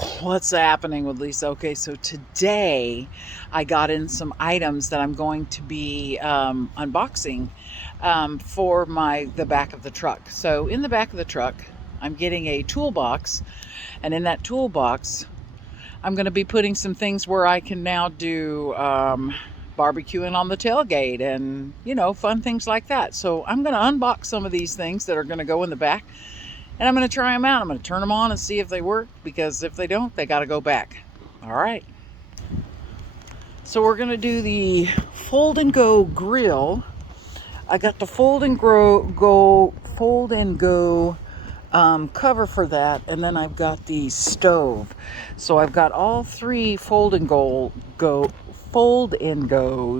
What's happening with Lisa? Okay, so today I got in some items that I'm going to be unboxing for the back of the truck. So in the back of the truck, I'm getting a toolbox, and in that toolbox, I'm going to be putting some things where I can now do barbecuing on the tailgate and, fun things like that. So I'm going to unbox some of these things that are going to go in the back. And I'm going to try them out. I'm going to turn them on and see if they work, because if they don't, they got to go back. All right. So we're going to do the Fold N Go grill. I got the Fold N Go cover for that, and then I've got the stove. So I've got all three Fold N Go's.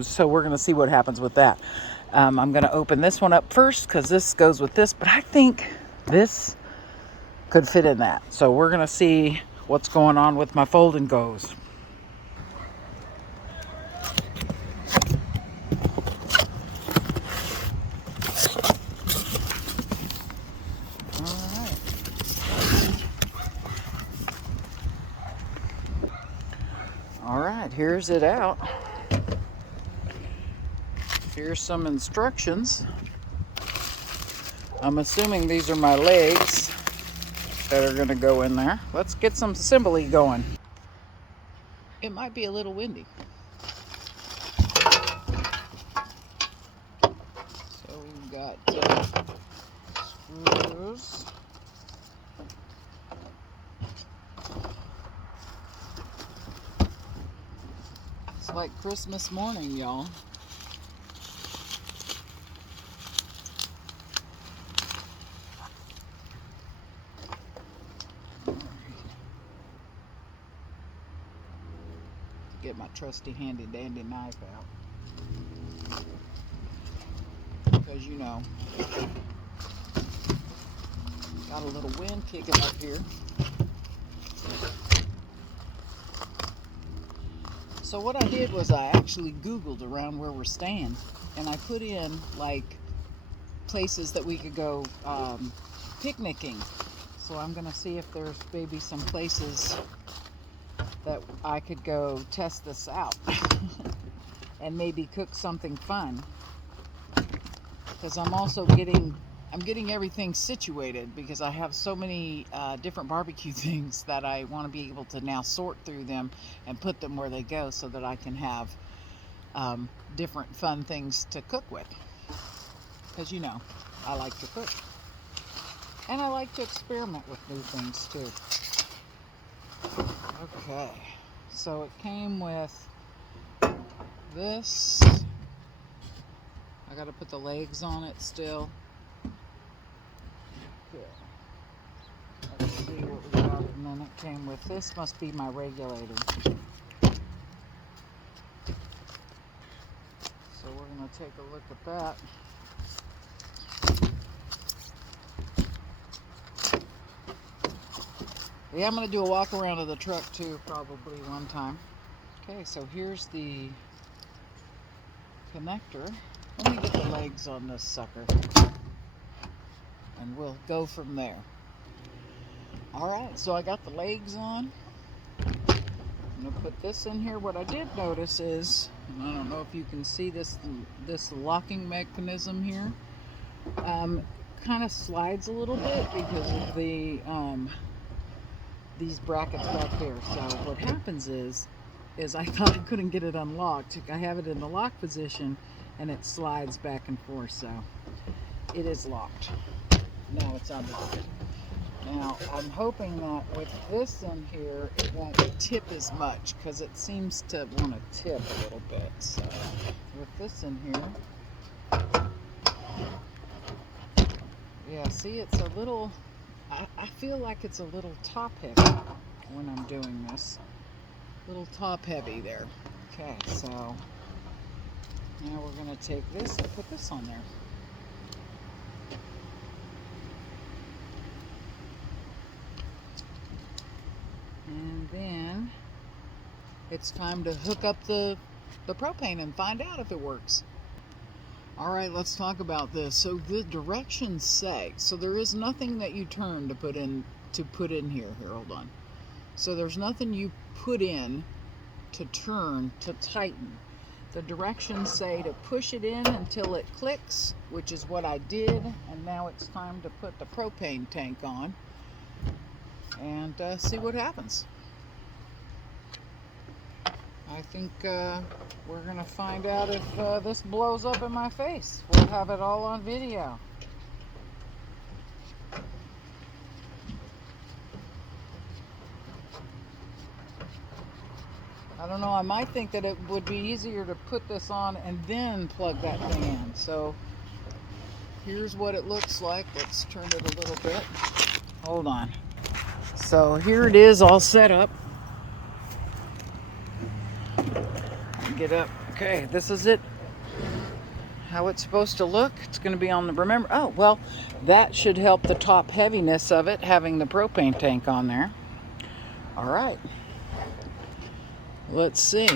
So we're going to see what happens with that. I'm going to open this one up first because this goes with this, but I think this could fit in that. So we're going to see what's going on with my Fold N Go's. All right, here's it out. Here's some instructions. I'm assuming these are my legs that are going to go in there. Let's get some assembly going. It might be a little windy. So we've got screws. It's like Christmas morning, y'all. Get my trusty handy dandy knife out, because got a little wind kicking up here. So what I did was I actually Googled around where we're staying, and I put in like places that we could go picnicking. So I'm gonna see if there's maybe some places that I could go test this out and maybe cook something fun, because I'm getting everything situated, because I have so many different barbecue things that I want to be able to now sort through them and put them where they go, so that I can have different fun things to cook with, because I like to cook and I like to experiment with new things too. Okay, so it came with this. I gotta put the legs on it still. Okay. Let's see what we got. And then it came with this. Must be my regulator. So we're gonna take a look at that. Yeah, I'm gonna do a walk around of the truck too, probably one time. Okay, so here's the connector. Let me get the legs on this sucker, and we'll go from there. Alright, so I got the legs on. I'm going to put this in here. What I did notice is, and I don't know if you can see this locking mechanism here, kind of slides a little bit because of the these brackets back here. So what happens is I thought I couldn't get it unlocked. I have it in the lock position and it slides back and forth, so it is locked. Now it's out of it. Now I'm hoping that with this in here it won't tip as much, because it seems to want to tip a little bit. So with this in here, yeah, see, it's a little, I feel like it's a little top heavy when I'm doing this. A little top heavy there. Okay, so now we're going to take this and put this on there. And then it's time to hook up the propane and find out if it works. All right, let's talk about this. So the directions say, so there is nothing that you turn to put in here. Here, hold on. So there's nothing you put in to turn, to tighten. The directions say to push it in until it clicks, which is what I did, and now it's time to put the propane tank on and see what happens. I think we're gonna find out if this blows up in my face. We'll have it all on video. I don't know, I might think that it would be easier to put this on and then plug that thing in. So here's what it looks like. Let's turn it a little bit. Hold on. So here it is, all set up. Get up. Okay, this is it. How it's supposed to look. It's going to be on the, remember, oh, well, that should help the top heaviness of it, having the propane tank on there. All right. Let's see.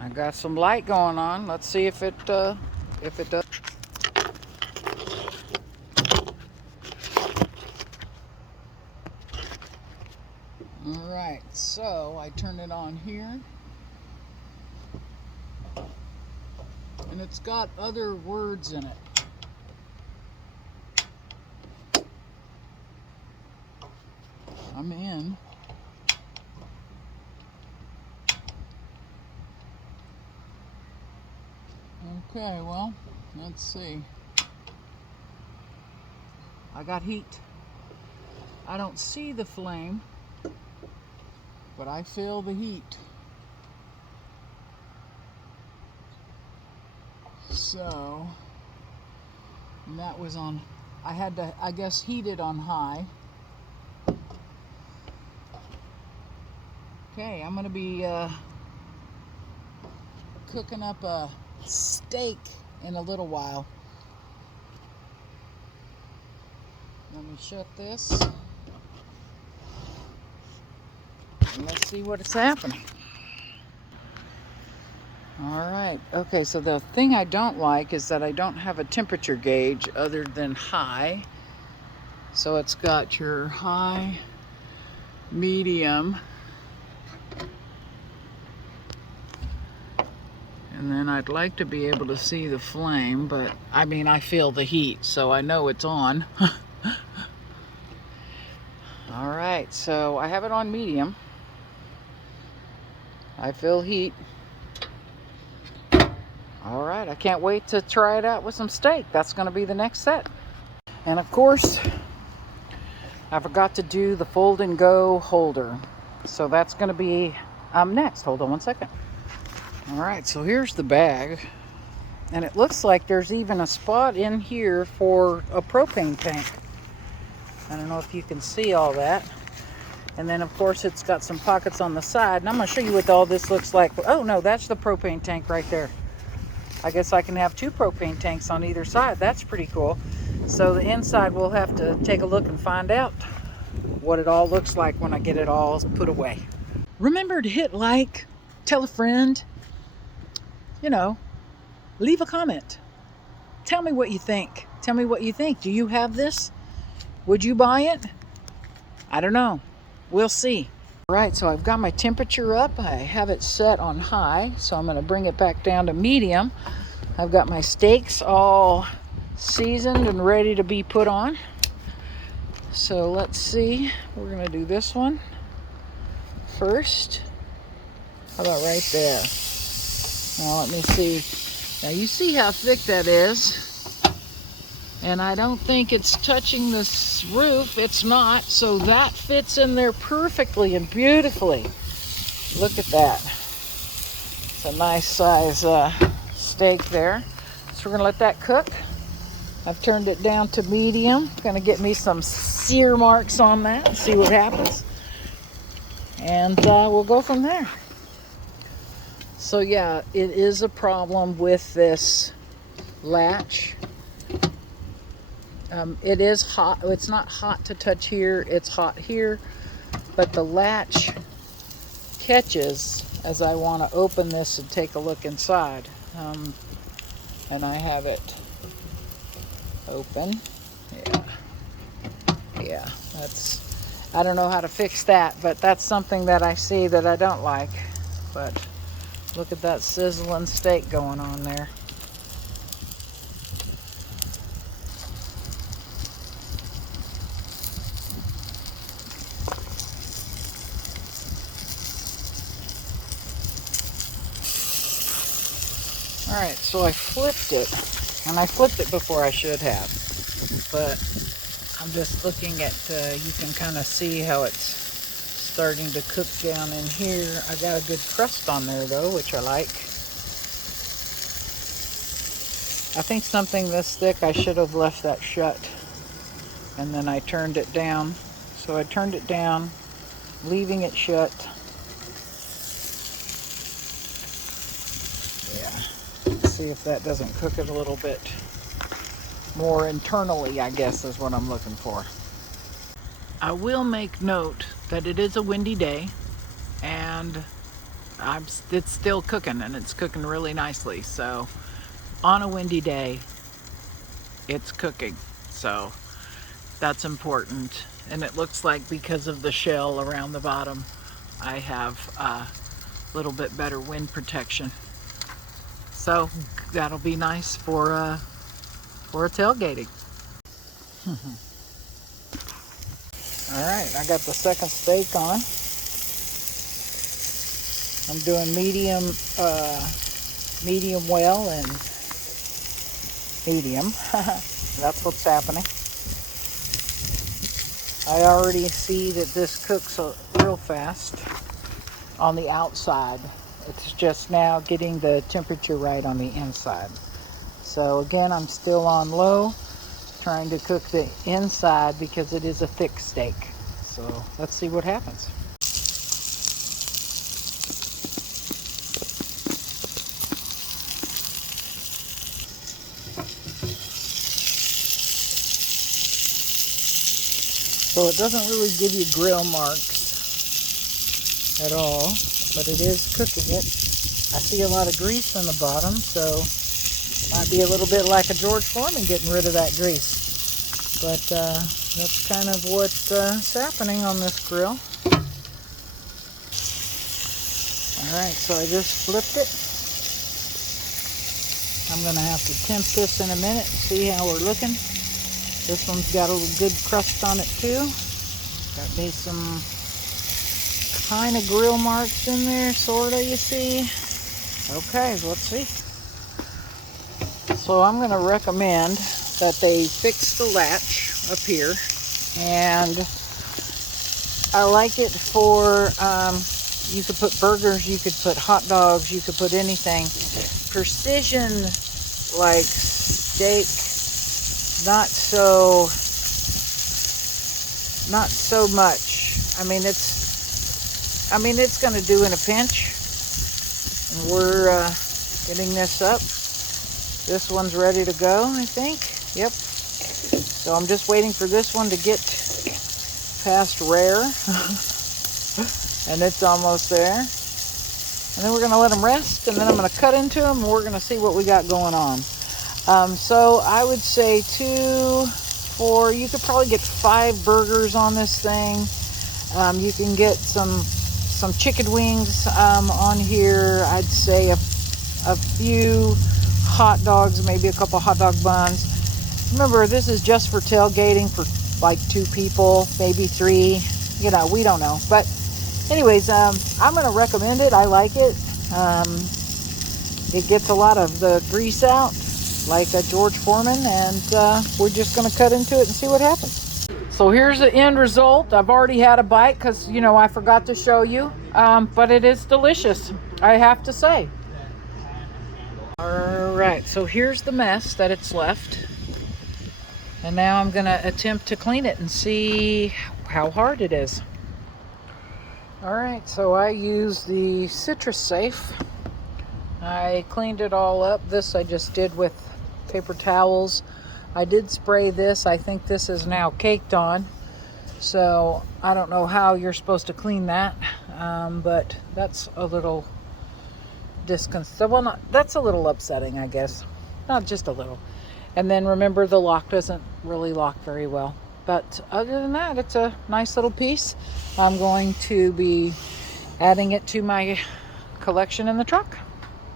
I got some light going on. Let's see if it does. All right, so I turn it on here. And it's got other words in it. I'm in. Okay, well, let's see. I got heat. I don't see the flame, but I feel the heat. So, and that was on, I had to, I guess, heat it on high. Okay, I'm going to be cooking up a steak in a little while. Let me shut this. And let's see what's happening. All right, okay, so the thing I don't like is that I don't have a temperature gauge other than high. So it's got your high, medium, and then I'd like to be able to see the flame, but I mean, I feel the heat, so I know it's on. All right, so I have it on medium. I feel heat. All right, I can't wait to try it out with some steak. That's going to be the next set. And of course, I forgot to do the Fold N Go holder. So that's going to be next. Hold on one second. All right, so here's the bag. And it looks like there's even a spot in here for a propane tank. I don't know if you can see all that. And then, of course, it's got some pockets on the side. And I'm going to show you what all this looks like. Oh, no, that's the propane tank right there. I guess I can have 2 propane tanks on either side. That's pretty cool. So the inside, we'll have to take a look and find out what it all looks like when I get it all put away. Remember to hit like, tell a friend, you know, leave a comment. Tell me what you think. Tell me what you think. Do you have this? Would you buy it? I don't know. We'll see. All right, so I've got my temperature up. I have it set on high, so I'm going to bring it back down to medium. I've got my steaks all seasoned and ready to be put on. So let's see. We're going to do this one first. How about right there? Now let me see. Now you see how thick that is. And I don't think it's touching this roof. It's not. So that fits in there perfectly and beautifully. Look at that. It's a nice size steak there. So we're going to let that cook. I've turned it down to medium. Going to get me some sear marks on that and see what happens. And we'll go from there. So yeah, it is a problem with this latch. It is hot. It's not hot to touch here. It's hot here. But the latch catches as I want to open this and take a look inside. And I have it open. Yeah. Yeah, that's... I don't know how to fix that, but that's something that I see that I don't like. But look at that sizzling steak going on there. Alright, so I flipped it, and I flipped it before I should have, but I'm just looking at, you can kind of see how it's starting to cook down in here. I got a good crust on there though, which I like. I think something this thick, I should have left that shut, and then I turned it down. So I turned it down, leaving it shut. See if that doesn't cook it a little bit more internally, I guess is what I'm looking for. I will make note that it is a windy day, and it's still cooking, and it's cooking really nicely. So on a windy day, it's cooking. So that's important. And it looks like because of the shell around the bottom, I have a little bit better wind protection. So that'll be nice for a tailgating. All right, I got the second steak on. I'm doing medium well and medium. That's what's happening. I already see that this cooks real fast on the outside. It's just now getting the temperature right on the inside. So again, I'm still on low, trying to cook the inside because it is a thick steak. So let's see what happens. So it doesn't really give you grill marks at all, but it is cooking it. I see a lot of grease on the bottom, so might be a little bit like a George Foreman getting rid of that grease. But that's kind of what's happening on this grill. Alright, so I just flipped it. I'm going to have to temp this in a minute and see how we're looking. This one's got a little good crust on it too. Got me some kind of grill marks in there, sort of, you see. Okay, let's see. So I'm going to recommend that they fix the latch up here. And I like it for, you could put burgers, you could put hot dogs, you could put anything. Precision, like steak, not so much. I mean, it's going to do in a pinch. And we're getting this up. This one's ready to go, I think. Yep. So I'm just waiting for this one to get past rare. And it's almost there. And then we're going to let them rest, and then I'm going to cut into them, and we're going to see what we got going on. So I would say 2, 4, you could probably get 5 burgers on this thing. You can get some chicken wings on here. I'd say a few hot dogs, maybe a couple hot dog buns. Remember, this is just for tailgating for like 2 people, maybe 3. You know, we don't know. But anyways, I'm going to recommend it. I like it. It gets a lot of the grease out, like a George Foreman, and we're just going to cut into it and see what happens. So here's the end result. I've already had a bite because, you know, I forgot to show you, but it is delicious, I have to say. All right, so here's the mess that it's left. And now I'm going to attempt to clean it and see how hard it is. All right, so I used the Citrus Safe. I cleaned it all up. This I just did with paper towels. I did spray this. I think this is now caked on. So I don't know how you're supposed to clean that, but that's a little well, that's a little upsetting, I guess. Not just a little. And then remember, the lock doesn't really lock very well. But other than that, it's a nice little piece. I'm going to be adding it to my collection in the truck.